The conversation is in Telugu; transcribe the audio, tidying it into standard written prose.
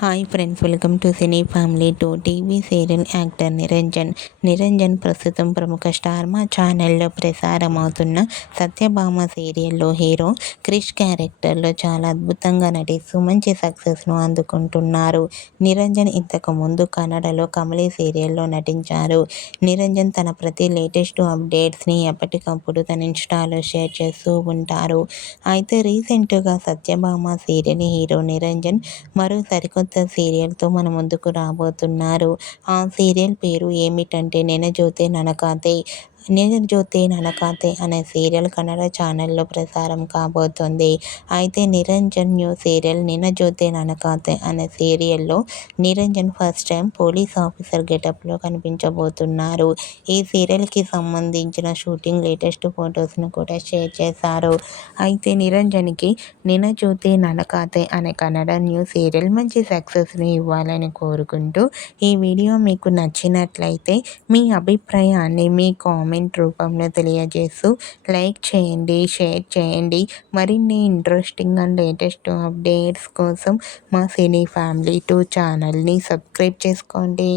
Hi friends, welcome to cine family two. TV serial actor Niranjan ప్రస్తుతం ప్రముఖ స్టార్ మా ఛానల్లో ప్రసారం అవుతున్న సత్యభామ సీరియల్లో హీరో క్రిష్ క్యారెక్టర్లో చాలా అద్భుతంగా నటిస్తూ మంచి సక్సెస్ను అందుకుంటున్నారు. నిరంజన్ ఇంతకు ముందు కన్నడలో కమలి సీరియల్లో నటించారు. నిరంజన్ తన ప్రతి లేటెస్ట్ అప్డేట్స్ని ఎప్పటికప్పుడు తన ఇన్స్టాలో షేర్ చేస్తూ ఉంటారు. అయితే రీసెంట్గా సత్యభామ సీరియల్ హీరో నిరంజన్ మరో సరికొత్త సీరియల్తో మన ముందుకు రాబోతున్నారు. ఆ సీరియల్ పేరు ఏమిటంటే నిన జోతే అనే సీరియల్ కన్నడ ఛానల్లో ప్రసారం కాబోతోంది. అయితే నిరంజన్ న్యూ సీరియల్ నిన జోతే ననకాతే అనే సీరియల్లో Niranjan first time police officer గెటప్లో కనిపించబోతున్నారు. ఈ సీరియల్కి సంబంధించిన షూటింగ్ లేటెస్ట్ ఫొటోస్ను కూడా షేర్ చేశారు. అయితే నిరంజన్కి నిన జోతే ననకాతే అనే కన్నడ న్యూ సీరియల్ మంచి సక్సెస్ని ఇవ్వాలని కోరుకుంటూ ఈ వీడియో మీకు నచ్చినట్లయితే మీ అభిప్రాయాన్ని మీ కామెంట్ రూపంలో తెలియజేస్తూ లైక్ చేయండి, షేర్ చేయండి. మరిన్ని ఇంట్రెస్టింగ్ అండ్ లేటెస్ట్ అప్డేట్స్ కోసం మా సినీ ఫ్యామిలీ 2 ఛానల్ని సబ్స్క్రైబ్ చేసుకోండి.